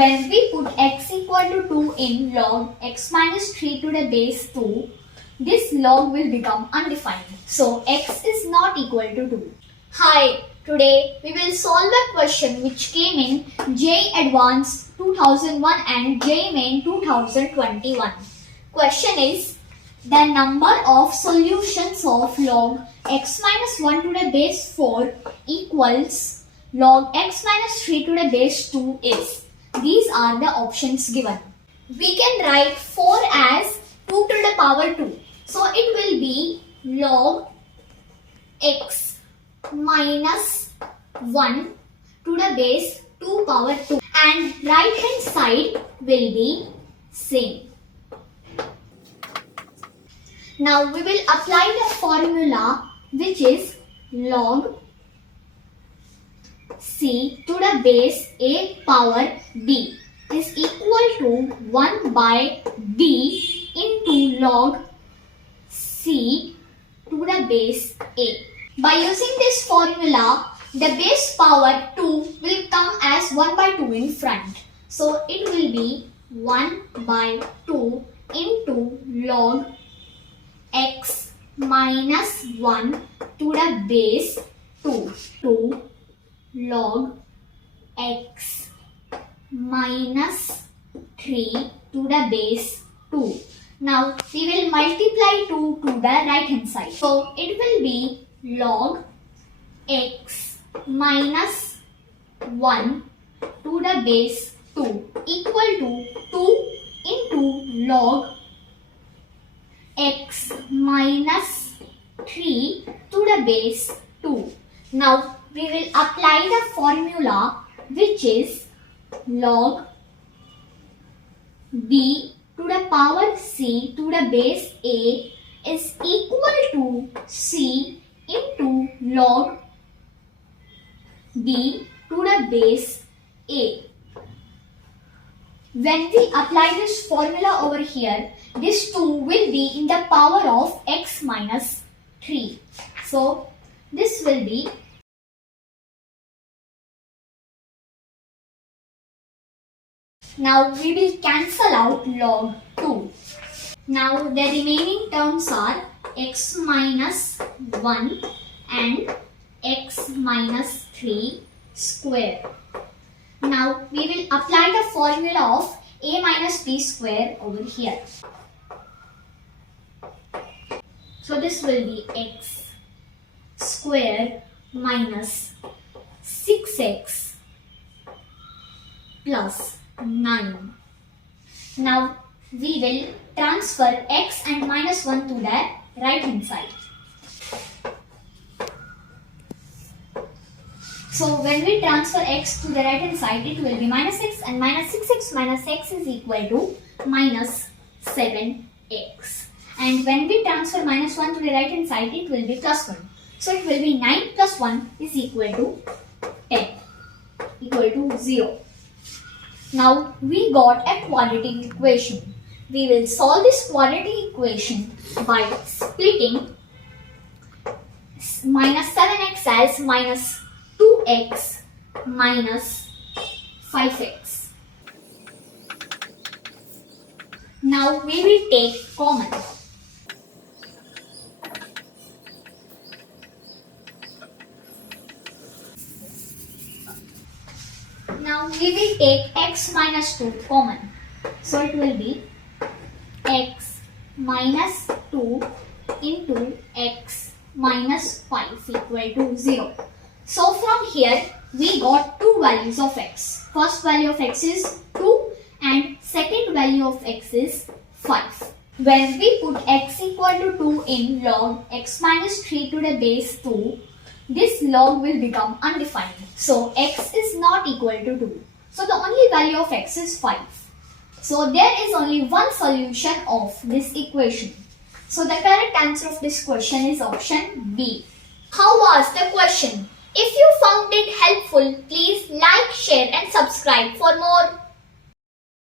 When we put x equal to 2 in log x minus 3 to the base 2, this log will become undefined. So x is not equal to 2. Hi, today we will solve a question which came in JEE Advanced 2001 and JEE Main 2021. Question is, the number of solutions of log x minus 1 to the base 4 equals log x minus 3 to the base 2 is. These are the options given. We can write 4 as 2 to the power 2. So it will be log x minus 1 to the base 2 power 2, and right hand side will be same. Now we will apply the formula, which is log c to the base a power b is equal to 1 by b into log c to the base a. By using this formula, the base power 2 will come as 1 by 2 in front. So it will be 1 by 2 into log x minus 1 to the base 2 to log x minus 3 to the base 2. Now we will multiply 2 to the right hand side. So it will be log x minus 1 to the base 2 equal to 2 into log x minus 3 to the base 2. Now we will apply the formula, which is log b to the power c to the base a is equal to c into log b to the base a. When we apply this formula over here, this 2 will be in the power of x minus 3. So this will be Now we will cancel out log 2. Now the remaining terms are x minus 1 and x minus 3 square. Now we will apply the formula of a minus b square over here. So this will be x square minus 6x plus 9. Now we will transfer x and minus 1 to the right hand side. So when we transfer x to the right hand side, it will be minus x, and minus 6x minus x is equal to minus 7x. And when we transfer minus 1 to the right hand side, it will be plus 1. So it will be 9 plus 1 is equal to 10, equal to 0. Now we got a quadratic equation. We will solve this quadratic equation by splitting minus 7x as minus 2x minus 5x. Now we will take common. Now we will take x minus 2 common. So it will be x minus 2 into x minus 5 equal to 0. So from here we got two values of x. First value of x is 2 and second value of x is 5. When we put x equal to 2 in log x minus 3 to the base 2, this log will become undefined. So x is not equal to 2. So the only value of x is 5. So there is only one solution of this equation. So the correct answer of this question is option B. How was the question? If you found it helpful, please like, share and subscribe for more.